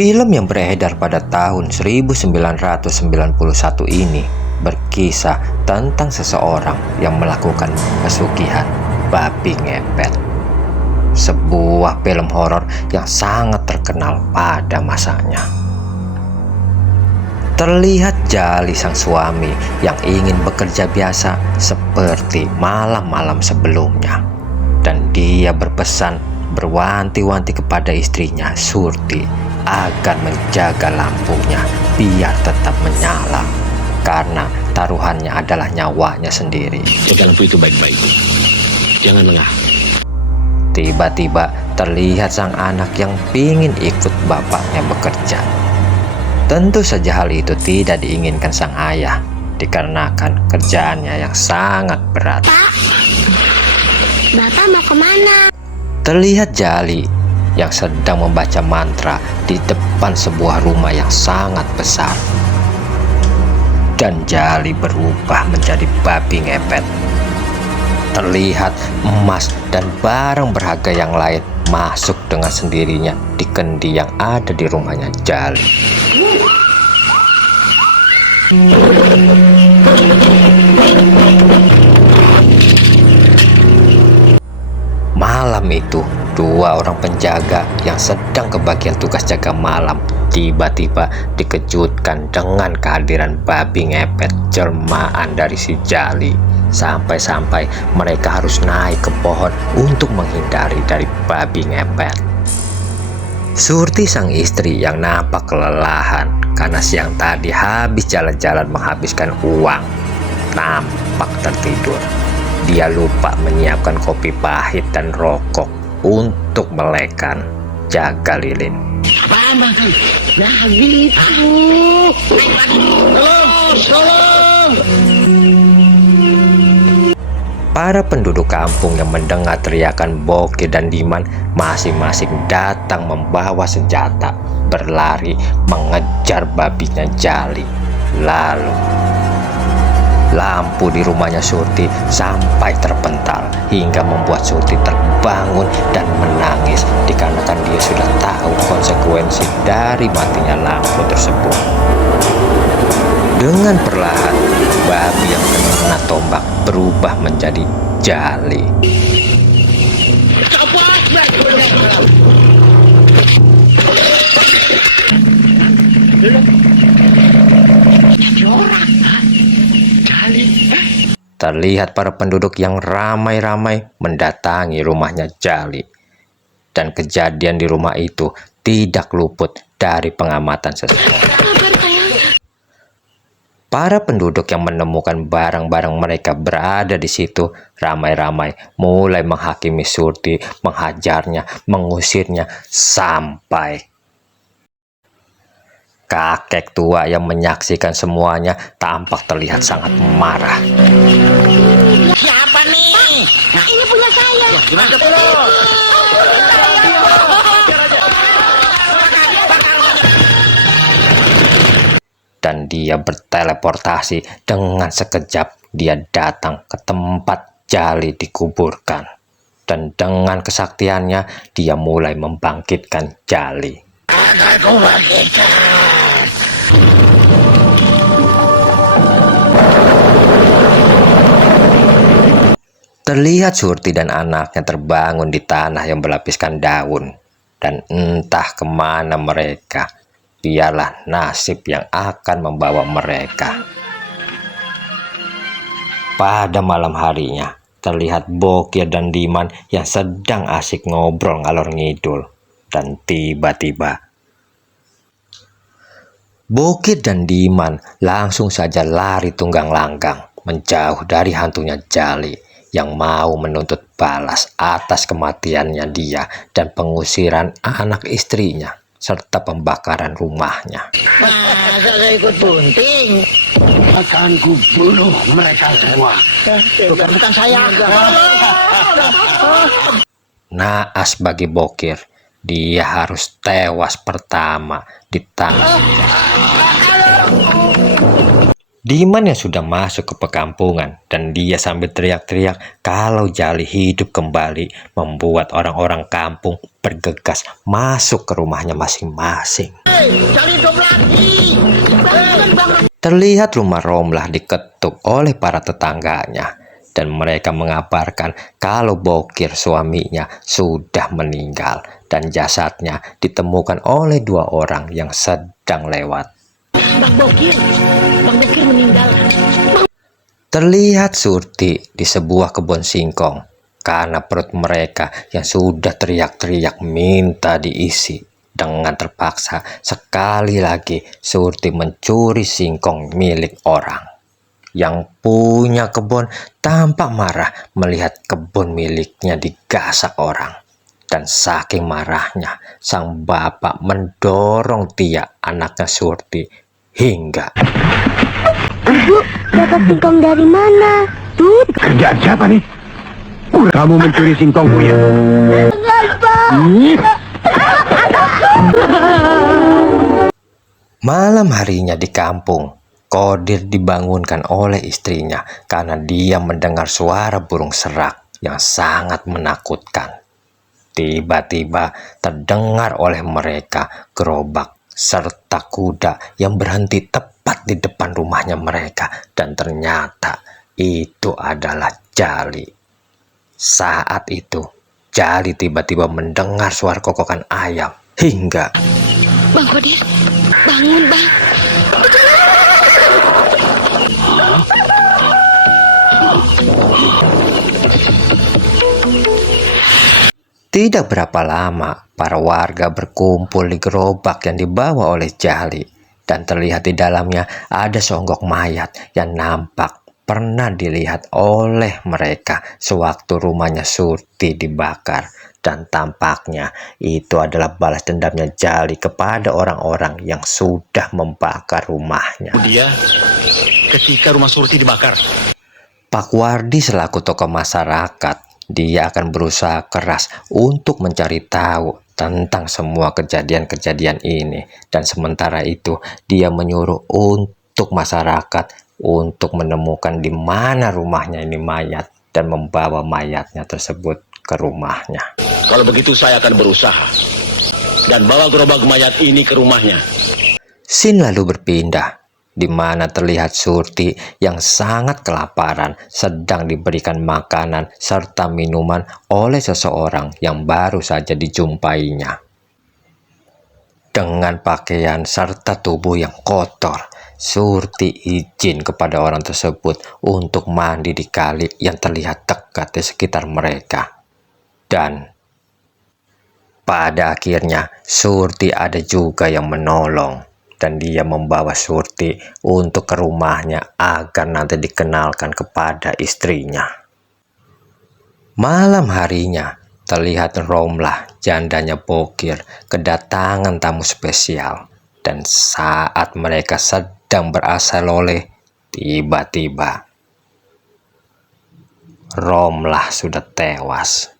Film yang beredar pada tahun 1991 ini berkisah tentang seseorang yang melakukan pesugihan babi ngepet. Sebuah film horor yang sangat terkenal pada masanya. Terlihat Jali sang suami yang ingin bekerja biasa seperti malam-malam sebelumnya. Dan dia berpesan berwanti-wanti kepada istrinya Surti agar menjaga lampunya biar tetap menyala, karena taruhannya adalah nyawanya sendiri. Jaga lampu itu baik-baik, jangan lengah. Tiba-tiba terlihat sang anak yang ingin ikut bapaknya bekerja. Tentu saja hal itu tidak diinginkan sang ayah, dikarenakan kerjaannya yang sangat berat. Pak, Bapak mau kemana? Terlihat Jali yang sedang membaca mantra di depan sebuah rumah yang sangat besar. Dan Jali berubah menjadi babi ngepet. Terlihat emas dan barang berharga yang lain masuk dengan sendirinya di kendi yang ada di rumahnya Jali. Malam itu, dua orang penjaga yang sedang kebagian tugas jaga malam tiba-tiba dikejutkan dengan kehadiran babi ngepet jelmaan dari si Jali. Sampai-sampai mereka harus naik ke pohon untuk menghindari dari babi ngepet. Surti sang istri yang nampak kelelahan karena siang tadi habis jalan-jalan menghabiskan uang, nampak tertidur. Dia lupa menyiapkan kopi pahit dan rokok untuk melekan jaga lilin. Apaan bang? Nah gitu. Tolong. Para penduduk kampung yang mendengar teriakan Boki dan Diman masing-masing datang membawa senjata, berlari mengejar babinya Jali. Lalu lampu di rumahnya Surti sampai terpental hingga membuat Surti terbangun dan menangis dikarenakan dia sudah tahu konsekuensi dari matinya lampu tersebut. Dengan perlahan, babi yang kena tombak berubah menjadi Jali. Terlihat para penduduk yang ramai-ramai mendatangi rumahnya Jali. Dan kejadian di rumah itu tidak luput dari pengamatan seseorang. Para penduduk yang menemukan barang-barang mereka berada di situ ramai-ramai mulai menghakimi Surti, menghajarnya, mengusirnya, sampai kakek tua yang menyaksikan semuanya tampak terlihat sangat marah. Siapa nih? Pak, ini punya saya. Gimana tuh? Dan dia berteleportasi. Dengan sekejap dia datang ke tempat Jali dikuburkan. Dan dengan kesaktiannya dia mulai membangkitkan Jali. Aku bangkitkan. Terlihat Surti dan anaknya terbangun di tanah yang berlapiskan daun. Dan entah kemana mereka. Biarlah nasib yang akan membawa mereka. Pada malam harinya, terlihat Bokir dan Diman yang sedang asik ngobrol ngalor ngidul. Dan tiba-tiba Bokir dan Diman langsung saja lari tunggang langgang menjauh dari hantunya Jali yang mau menuntut balas atas kematiannya dia dan pengusiran anak istrinya serta pembakaran rumahnya. Masa saya ikut bunting? Akan kubunuh mereka semua. Bukan saya. Naas bagi Bokir, dia harus tewas pertama di tangan Diman yang sudah masuk ke perkampungan, dan dia sambil teriak-teriak kalau Jali hidup kembali membuat orang-orang kampung bergegas masuk ke rumahnya masing-masing. Cari dom lagi. Bang. Terlihat rumah Romlah diketuk oleh para tetangganya dan mereka mengabarkan kalau Bokir suaminya sudah meninggal dan jasadnya ditemukan oleh 2 orang yang sedang lewat. Bang Bokir meninggal. Terlihat Surti di sebuah kebun singkong karena perut mereka yang sudah teriak-teriak minta diisi. Dengan terpaksa sekali lagi Surti mencuri singkong milik orang. Yang punya kebun tampak marah melihat kebun miliknya digasak orang. Dan saking marahnya sang bapak mendorong Tia anaknya Surti hingga Dapat singkong dari mana? Tut. Kerjaan siapa nih? Kamu mencuri singkongku ya? Malam harinya di kampung, Kodir dibangunkan oleh istrinya karena dia mendengar suara burung serak yang sangat menakutkan. Tiba-tiba terdengar oleh mereka gerobak serta kuda yang berhenti tepat di depan rumahnya mereka dan ternyata itu adalah Jali. Saat itu, Jali tiba-tiba mendengar suara kokokan ayam hingga Bang Kodir, bangun bang. tidak berapa lama para warga berkumpul di gerobak yang dibawa oleh Jali dan terlihat di dalamnya ada seonggok mayat yang nampak pernah dilihat oleh mereka sewaktu rumahnya Surti dibakar dan tampaknya itu adalah balas dendamnya Jali kepada orang-orang yang sudah membakar rumahnya. Dia ketika rumah Surti dibakar. Pak Wardi selaku tokoh masyarakat, dia akan berusaha keras untuk mencari tahu tentang semua kejadian-kejadian ini. Dan sementara itu, dia menyuruh untuk masyarakat untuk menemukan di mana rumahnya ini mayat dan membawa mayatnya tersebut ke rumahnya. Kalau begitu saya akan berusaha dan bawa gerobak mayat ini ke rumahnya. Sin lalu berpindah, di mana terlihat Surti yang sangat kelaparan sedang diberikan makanan serta minuman oleh seseorang yang baru saja dijumpainya. Dengan pakaian serta tubuh yang kotor, Surti izin kepada orang tersebut untuk mandi di kali yang terlihat dekat di sekitar mereka. Dan pada akhirnya Surti ada juga yang menolong. Dan dia membawa Surti untuk ke rumahnya agar nanti dikenalkan kepada istrinya. Malam harinya, terlihat Romlah, jandanya Bokir, kedatangan tamu spesial. Dan saat mereka sedang berasal oleh, tiba-tiba Romlah sudah tewas.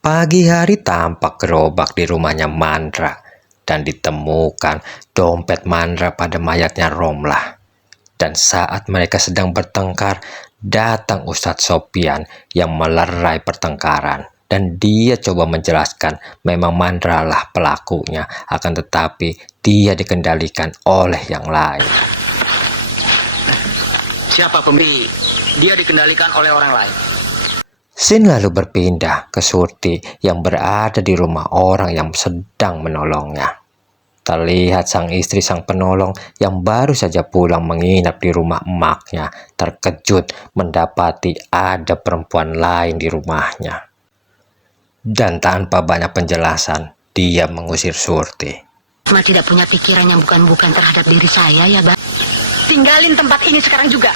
Pagi hari tampak gerobak di rumahnya Mandra dan ditemukan dompet Mandra pada mayatnya Romlah. Dan saat mereka sedang bertengkar, datang Ustadz Sopian yang melerai pertengkaran. Dan dia coba menjelaskan memang Mandra lah pelakunya, akan tetapi dia dikendalikan oleh yang lain. Siapa pemberi? Dia dikendalikan oleh orang lain. Sin lalu berpindah ke Surti yang berada di rumah orang yang sedang menolongnya. Terlihat sang istri sang penolong yang baru saja pulang menginap di rumah emaknya terkejut mendapati ada perempuan lain di rumahnya. Dan tanpa banyak penjelasan, dia mengusir Surti. Cuma tidak punya pikiran yang bukan-bukan terhadap diri saya ya bang. Tinggalin tempat ini sekarang juga.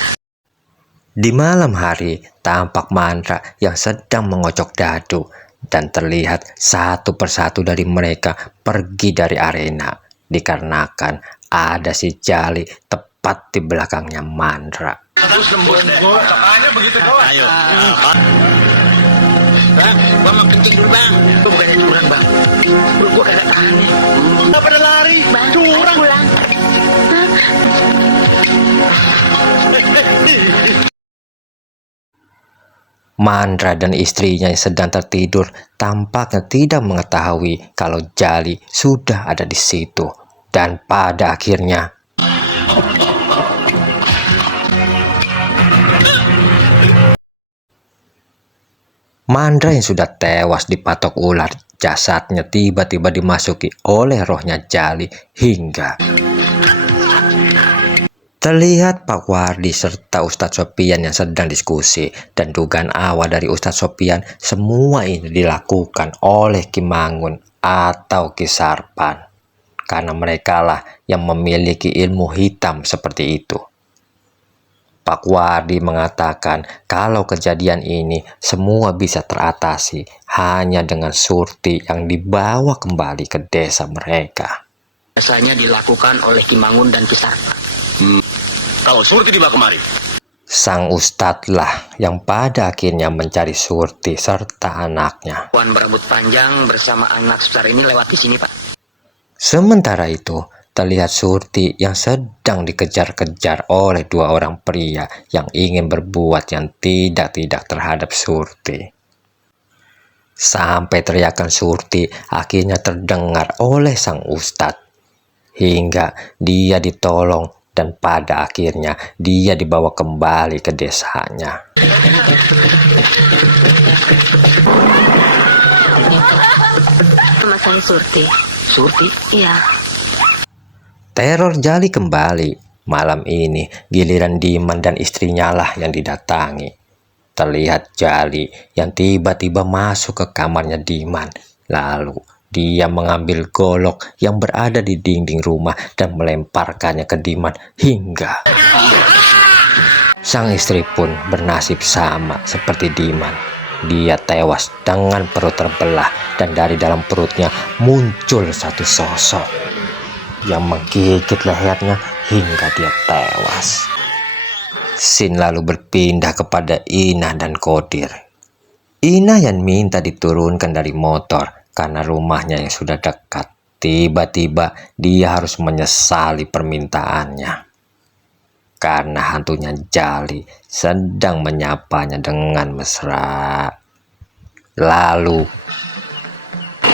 Di malam hari, tampak Mandra yang sedang mengocok dadu dan terlihat satu persatu dari mereka pergi dari arena dikarenakan ada si Jali tepat di belakangnya Mandra. Ayo. Bang, gua mau kencing dulu bang. Gua bukannya curang bang. Gua kagak tahan nih. Kenapa pada lari? Bang, Curang. pulang. Mandra dan istrinya yang sedang tertidur tampaknya tidak mengetahui kalau Jali sudah ada di situ. Dan pada akhirnya Mandra yang sudah tewas dipatok ular, jasadnya tiba-tiba dimasuki oleh rohnya Jali hingga terlihat Pak Wardi serta Ustadz Sopian yang sedang diskusi, dan dugaan awal dari Ustadz Sopian semua ini dilakukan oleh Ki Mangun atau Ki Sarpan, karena merekalah yang memiliki ilmu hitam seperti itu. Pak Wardi mengatakan kalau kejadian ini semua bisa teratasi hanya dengan Surti yang dibawa kembali ke desa mereka. Biasanya dilakukan oleh Ki Mangun dan Ki Sarpan. Kalau Surti dibawa kemari, Sang Ustadz lah yang pada akhirnya mencari Surti serta anaknya. Puan berambut panjang bersama anak sebesar ini lewat di sini, Pak. Sementara itu, terlihat Surti yang sedang dikejar-kejar oleh dua orang pria yang ingin berbuat yang tidak-tidak terhadap Surti. Sampai teriakan Surti akhirnya terdengar oleh Sang Ustadz, hingga dia ditolong dan pada akhirnya dia dibawa kembali ke desanya. Nama saya Surti. Surti? Iya. Teror Jali kembali. Malam ini giliran Diman dan istrinya lah yang didatangi. Terlihat Jali yang tiba-tiba masuk ke kamarnya Diman. Lalu dia mengambil golok yang berada di dinding rumah dan melemparkannya ke Diman hingga sang istri pun bernasib sama seperti Diman. Dia tewas dengan perut terbelah dan dari dalam perutnya muncul satu sosok yang menggigit lehernya hingga dia tewas. Scene lalu berpindah kepada Ina dan Kodir. Ina yang minta diturunkan dari motor karena rumahnya yang sudah dekat. Tiba-tiba dia harus menyesali permintaannya karena hantunya Jali sedang menyapanya dengan mesra. Lalu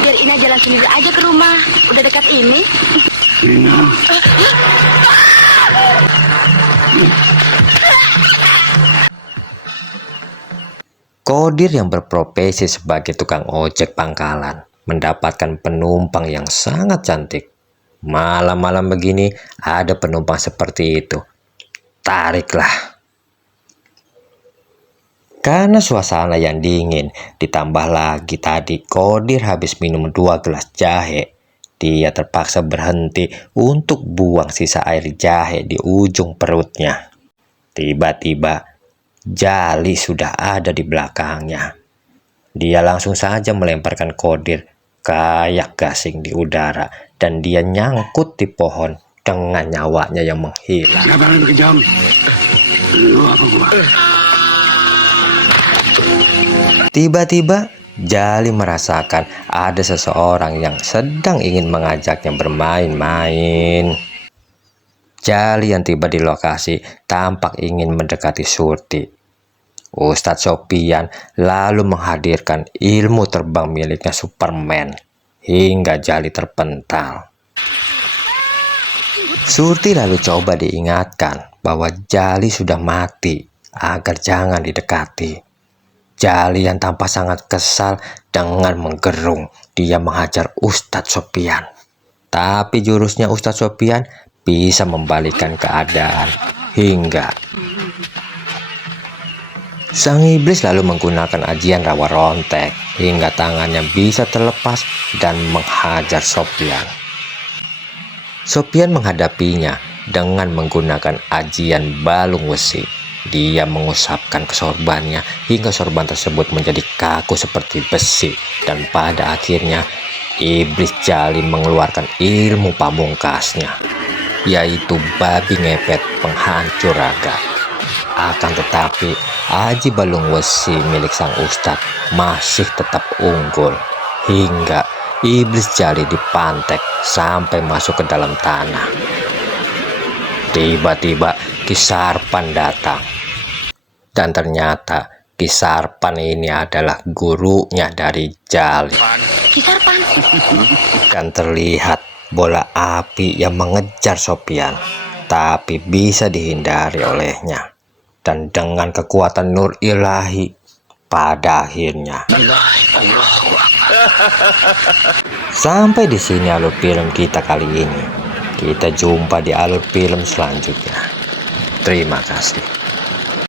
Biar Ina jalan sendiri aja ke rumah. Udah dekat ini. Kodir yang berprofesi sebagai tukang ojek pangkalan mendapatkan penumpang yang sangat cantik. Malam-malam begini ada penumpang seperti itu. Tariklah. Karena suasana yang dingin, ditambah lagi tadi Kodir habis minum 2 gelas jahe. Dia terpaksa berhenti untuk buang sisa air jahe di ujung perutnya. Tiba-tiba Jali sudah ada di belakangnya. Dia langsung saja melemparkan Kodir kayak gasing di udara dan dia nyangkut di pohon dengan nyawanya yang menghilang. Kenapa lu kejam? Lu apa gua? Tiba-tiba Jali merasakan ada seseorang yang sedang ingin mengajaknya bermain-main. Jali yang tiba di lokasi tampak ingin mendekati Surti. Ustadz Sopian lalu menghadirkan ilmu terbang miliknya Superman hingga Jali terpental. Surti lalu coba diingatkan bahwa Jali sudah mati agar jangan didekati. Jali yang tampak sangat kesal dengan menggerung, dia menghajar Ustadz Sopian. Tapi jurusnya Ustadz Sopian bisa membalikkan keadaan hingga sang iblis lalu menggunakan ajian rawa rontek hingga tangannya bisa terlepas dan menghajar Sopian. Sopian menghadapinya dengan menggunakan ajian balung besi. Dia mengusapkan ke sorbannya hingga sorban tersebut menjadi kaku seperti besi, dan pada akhirnya iblis Jali mengeluarkan ilmu pamungkasnya, yaitu babi ngepet penghancur raga. Akan tetapi aji balung besi milik sang ustadz masih tetap unggul hingga iblis Jali dipantek sampai masuk ke dalam tanah. Tiba-tiba Ki Sarpan datang dan ternyata Kisarpan ini adalah gurunya dari Jali. Kisarpan. Dan terlihat bola api yang mengejar Sopian, tapi bisa dihindari olehnya. Dan dengan kekuatan nur ilahi, pada akhirnya sampai di sini alur film kita kali ini. Kita jumpa di alur film selanjutnya. Terima kasih.